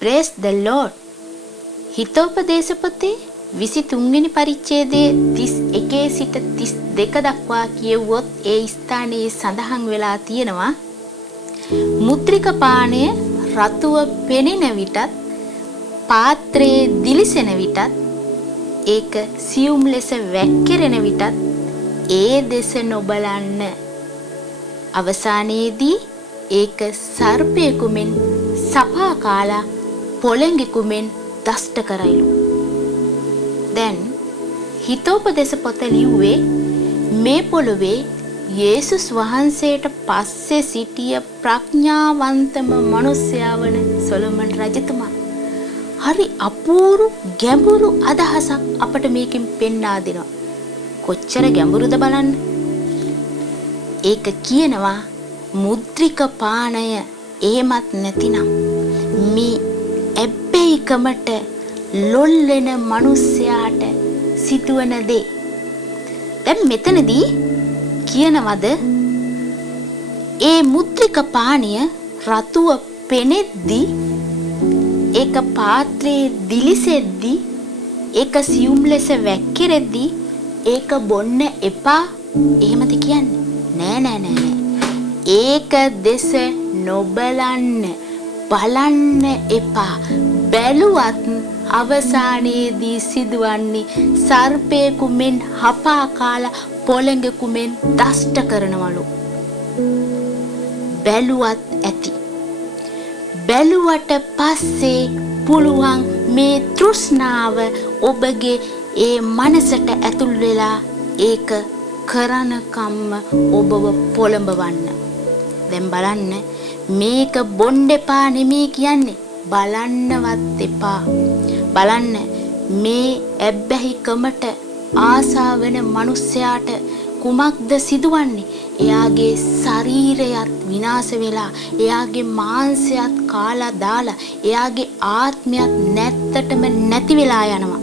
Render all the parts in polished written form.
Praise the Lord. හිතෝපදේශ පොතේ 23 වෙනි පරිච්ඡේදයේ 31 සිට 32 දක්වා කියවුවොත් ඒ ස්ථානයේ සඳහන් වෙලා තියෙනවා මුද්‍රික පානය රතුව පෙනෙන විටත් පාත්‍රයේ දිලිසෙන විටත් ඒක සියුම් ලෙස වැක්කිරෙන විටත් ඒ දෙස නොබලන්න. අවසානයේදී ඒක සර්පයෙකු මෙන් සපා කාලා පොළඟෙකු මෙන් දෂ්ට කරයිලු. දැන් හිතෝපදේශ පොත ලිව්වේ මේ පොළොවේ යේසුස් වහන්සේට පස්සේ සිටිය ප්‍රඥාවන්තම මිනිසයා වන සොලොමන් රජතුමා. හරි අපූර්ව ගැඹුරු අදහසක් අපට මේකෙන් පෙන්වා දෙනවා. කොච්චර ගැඹුරුද බලන්න. ඒක කියනවා මුද්‍රික පානය එහෙමත් නැතිනම් මේ ඇබ්බැහිකමට ලොල් වෙන මිනිසයාට සිදුවන දේ. දැන් මෙතනදී කියනවද ඒ මුද්‍රික පානය රතුව පෙනෙද්දී ඒක පාත්‍රයේ දිලිසෙද්දී ඒක සියුම් ලෙස වැක්කිරෙද්දී ඒක බොන්න එපා එහෙමද කියන්නේ? නෑ. ඒක දෙස නොබලන්න බලන්න එපා. බැලුවත් අවසානයේදී සිදුවන්නේ සර්පයෙකු මෙන් හපා කාලා පොළඟෙකු මෙන් දෂ්ට කරනවලු. බැලුවත් ඇති. බැලුවට පස්සේ පුළුවන් මේ තෘෂ්ණාව ඔබගේ ඒ මනසට ඇතුල් වෙලා ඒක කරන කම්ම ඔබව පොළඹවන්න. දැන් බලන්න මේක බොන්න එපා නෙමෙයි කියන්නේ. බලන්නවත් එපා. බලන්න මේ ඇබ්බැහිකමට ආසාවන මිනිසයාට කුමක්ද සිදුවන්නේ? එයාගේ ශරීරයත් විනාශ වෙලා, එයාගේ මාංශයත් කාලා දාලා, එයාගේ ආත්මයත් නැත්තටම නැති වෙලා යනවා.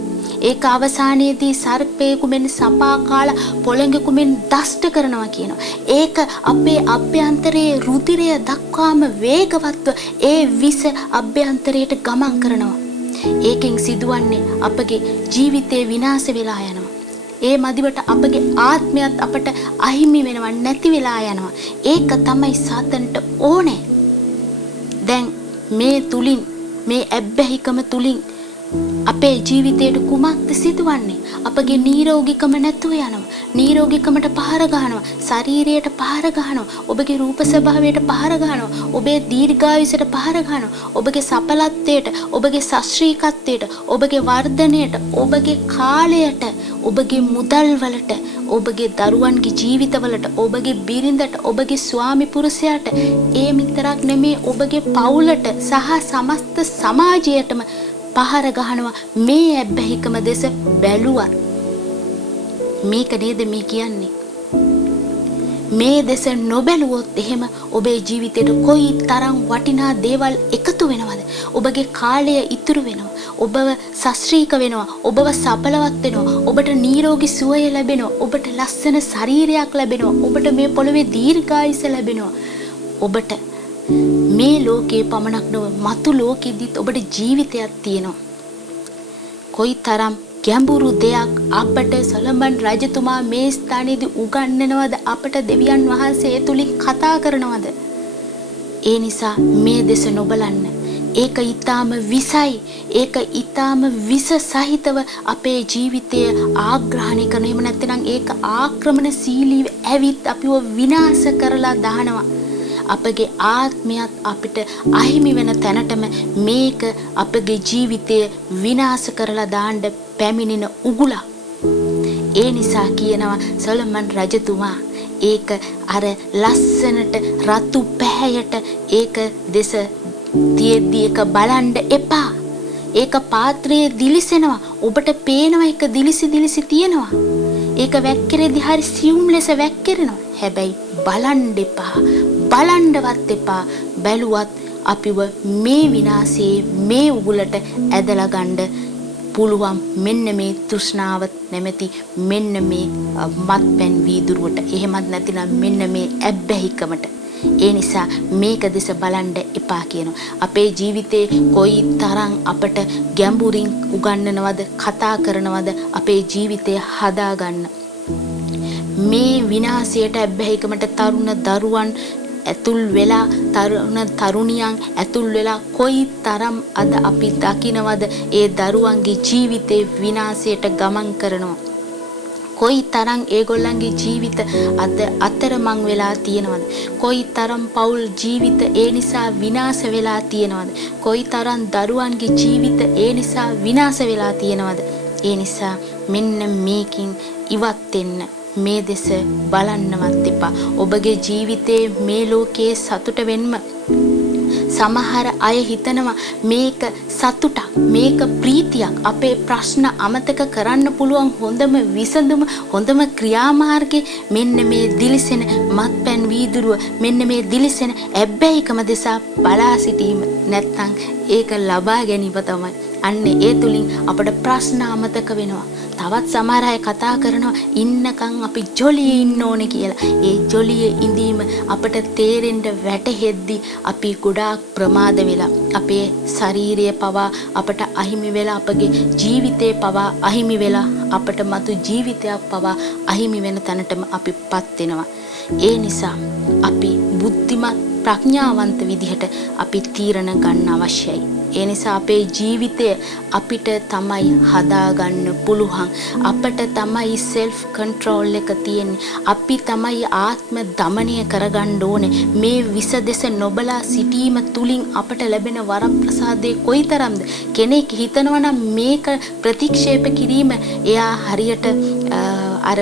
ඒක අවසානයේදී සර්පයෙකු මෙන් සපා කාලා පොළඟෙකු මෙන් දෂ්ට කරනවා කියනවා. ඒක අපේ අභ්‍යන්තරයේ රුධිරය දක්වාම වේගවත්ව ඒ විස අභ්‍යන්තරයට ගමන් කරනවා. ඒකෙන් සිදුවන්නේ අපගේ ජීවිතේ විනාශ වෙලා යනවා. ඒ මදිවට අපගේ ආත්මයත් අපට අහිමි වෙනවා, නැති වෙලා යනවා. ඒක තමයි සාතන්ට ඕනේ. දැන් මේ තුලින්, මේ ඇබ්බැහිකම තුලින් අපේ ජීවිතයට කුමක්ද සිදුවන්නේ? අපගේ නිරෝගීකම නැතුව යනවා. නිරෝගීකමට පහර ගන්නවා. ශරීරයට පහර ගන්නවා. ඔබගේ රූප ස්වභාවයට පහර ගන්නවා. ඔබේ දීර්ඝායුෂයට පහර ගන්නවා. ඔබගේ සඵලත්වයට, ඔබගේ ශාස්ත්‍රීයත්වයට, ඔබගේ වර්ධනයට, ඔබගේ කාලයට, ඔබගේ මුදල් වලට, ඔබගේ දරුවන්ගේ ජීවිතවලට, ඔබගේ බිරිඳට, ඔබගේ ස්වාමි පුරුෂයාට, ඒ විතරක් නෙමේ ඔබගේ පවුලට සහ සමස්ත සමාජයටම පහර ගහනවා මේ ඇබ්බැහිකම දෙස බැලුවත්. මේක නේද මේ කියන්නේ? මේ දෙස නොබැලුවොත් එහෙම ඔබේ ජීවිතේට කොයි තරම් වටිනා දේවල් එකතු වෙනවද? ඔබගේ කාලය ඉතුරු වෙනවා. ඔබව ශාස්ත්‍රීක වෙනවා. ඔබව සඵලවත් වෙනවා. ඔබට නිරෝගී සුවය ලැබෙනවා. ඔබට ලස්සන ශරීරයක් ලැබෙනවා. ඔබට මේ පොළොවේ දීර්ඝායුෂ ලැබෙනවා. ඔබට මේ ලෝකේ පමණක් නොව මතු ලෝකෙදිත් ඔබට ජීවිතයක් තියෙනවා. කොයිතරම් ගැඹුරු දෙයක් අපට සොලොමන් රජතුමා මේ ස්ථානයේදී උගන්වනවද? අපට දෙවියන් වහන්සේ තුලින් කතා කරනවද? ඒ නිසා මේ දෙස නොබලන්න. ඒක ඊටාම විසයි. ඒක ඊටාම විස සහිතව අපේ ජීවිතය ආග්‍රහණය කරන. එහෙම නැත්නම් ඒක ආක්‍රමණශීලීව ඇවිත් අපිව විනාශ කරලා දානවා. අපගේ ආත්මයත් අපිට අහිමි වෙන තැනටම මේක අපගේ ජීවිතය විනාශ කරලා දාන්න පැමිණෙන උගුලක්. ඒ නිසා කියනවා සොලොමන් රජතුමා ඒක අර ලස්සනට රතු පැහැයට ඒක දෙස තියෙද්දි ඒක බලන්න එපා. ඒක පාත්‍රයේ දිලිසෙනවා. ඔබට පේනවා ඒක දිලිසි තියෙනවා. ඒක වැක්කිරෙදි හරි සියුම් ලෙස වැක්කිරෙනවා. හැබැයි බලන්න එපා. බලන්නවත් එපා. බැලුවත් අපිව මේ විනාශයේ මේ උගුලට ඇදලා ගන්න පුළුවන්. මෙන්න මේ තෘෂ්ණාව නැමැති මෙන්න මේ මත්පැන් වීදුරුවට, එහෙමත් නැතිනම් මෙන්න මේ ඇබ්බැහිකමට. ඒ නිසා මේක දෙස බලන්න එපා කියනවා. අපේ ජීවිතේ කොයි තරම් අපට ගැඹුරින් උගන්වනවද කතා කරනවද අපේ ජීවිතය හදාගන්න. මේ විනාශයට ඇබ්බැහිකමට තරුණ දරුවන් ඇතුල් වෙලා තරුණ තරුණියන් ඇතුල් වෙලා කොයි තරම් අද අපි දකිනවද ඒ දරුවන්ගේ ජීවිතේ විනාශයට ගමන් කරනවා. කොයි තරම් ඒගොල්ලන්ගේ ජීවිත අද අතරමං වෙලා තියෙනවද? කොයි තරම් පෞල් ජීවිත ඒ නිසා විනාශ වෙලා තියෙනවද? කොයි තරම් දරුවන්ගේ ජීවිත ඒ නිසා විනාශ වෙලා තියෙනවද? ඒ නිසා මෙන්න මේකින් ඉවත් වෙන්න. මේ දෙස බලන්නවත් එපා. ඔබගේ ජීවිතේ මේ ලෝකයේ සතුට වෙන්න සමහර අය හිතනවා මේක සතුටක්, මේක ප්‍රීතියක්, අපේ ප්‍රශ්න අමතක කරන්න පුළුවන් හොඳම විසඳුම, හොඳම ක්‍රියාමාර්ගය මෙන්න මේ දිලිසෙන මත්පැන් වීදුරුව, මෙන්න මේ දිලිසෙන ඇබ්බැහිකම දෙස බලා සිටීම. නැත්තම් ඒක ලබා ගැනීම තමයි. අන්න ඒ තුලින් අපට ප්‍රශ්න අමතක වෙනවා. තවත් සමහර අය කතා කරනවා ඉන්නකම් අපි ජොලියේ ඉන්න ඕනේ කියලා. ඒ ජොලියේ ඉඳීම අපට තේරෙන්න වැටහෙද්දි අපි ගොඩාක් ප්‍රමාද වෙලා අපේ ශාරීරිය පවා අපට අහිමි වෙලා අපගේ ජීවිතේ පවා අහිමි වෙලා අපට මතු ජීවිතයක් පවා අහිමි වෙන තැනටම අපිපත් වෙනවා. ඒ නිසා අපි බුද්ධිමත් ප්‍රඥාවන්ත විදිහට අපි තීරණ ගන්න අවශ්‍යයි. ඒ නිසා අපේ ජීවිතය අපිට තමයි හදාගන්න පුළුවන්. අපට තමයි self control එක තියෙන්නේ. අපි තමයි ආත්ම දමනය කරගන්න ඕනේ. මේ විස දෙස නොබලා සිටීම තුලින් අපට ලැබෙන වරප්‍රසාදේ කොයිතරම්ද? කෙනෙක් හිතනවා නම් මේක ප්‍රතික්ෂේප කිරීම එයා හරියට අර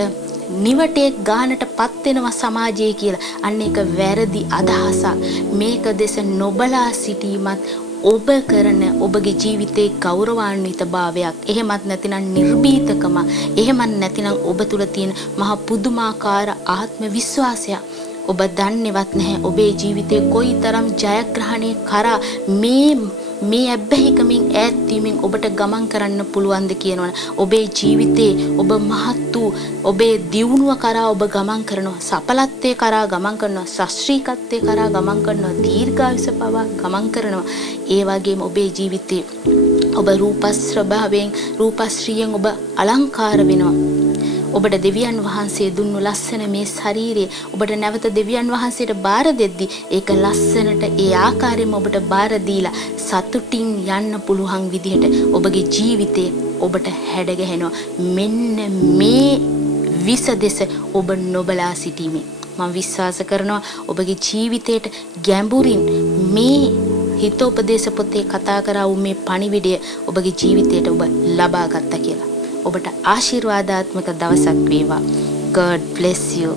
නිවටේ ගානටපත් වෙනවා සමාජයේ කියලා. අන්න ඒක වැරදි අදහසක්. මේක දෙස නොබලා සිටීමත් ඔබ කරන ඔබගේ ජීවිතේ ගෞරවාන්විතභාවයක්. එහෙමත් නැතිනම් නිර්භීතකම. එහෙමත් නැතිනම් ඔබ තුල තියෙන මහ පුදුමාකාර ආත්ම විශ්වාසයක්. ඔබ දන්නේවත් නැහැ ඔබේ ජීවිතේ කොයිතරම් ජයග්‍රහණය කරා මේ ඇබ්බැහිකමින් ඈත් වීමෙන් ඔබට ගමන් කරන්න පුළුවන්ද කියනවනේ. ඔබේ ජීවිතේ ඔබ මහත් වූ ඔබේ දියුණුව කරා ඔබ ගමන් කරනවා. සඵලත්වයේ කරා ගමන් කරනවා. ශාස්ත්‍රීයත්වයේ කරා ගමන් කරනවා. දීර්ඝායුෂ පවා ගමන් කරනවා. ඒ වගේම ඔබේ ජීවිතේ ඔබ රූපස්වභාවයෙන් රූපශ්‍රීයෙන් ඔබ අලංකාර වෙනවා. ඔබට දෙවියන් වහන්සේ දුන්නු ලස්සන මේ ශරීරය ඔබට නැවත දෙවියන් වහන්සේට බාර දෙද්දි ඒක ලස්සනට ඒ ආකාරයෙන්ම ඔබට බාර දීලා සතුටින් යන්න පුළුවන් විදිහට ඔබගේ ජීවිතේ ඔබට හැඩගැහෙනවා. මෙන්න මේ විස දෙස ඔබ නොබලා සිටීමේ මම විශ්වාස කරනවා ඔබගේ ජීවිතයට ගැඹුරින් මේ හිතෝපදේශ පොතේ කතා කරා වූ මේ පණිවිඩය ඔබගේ ජීවිතයට ඔබ ලබා ගත්තා කියලා. ඔබට ආශිර්වාදාත්මක දවසක් වේවා. God bless you.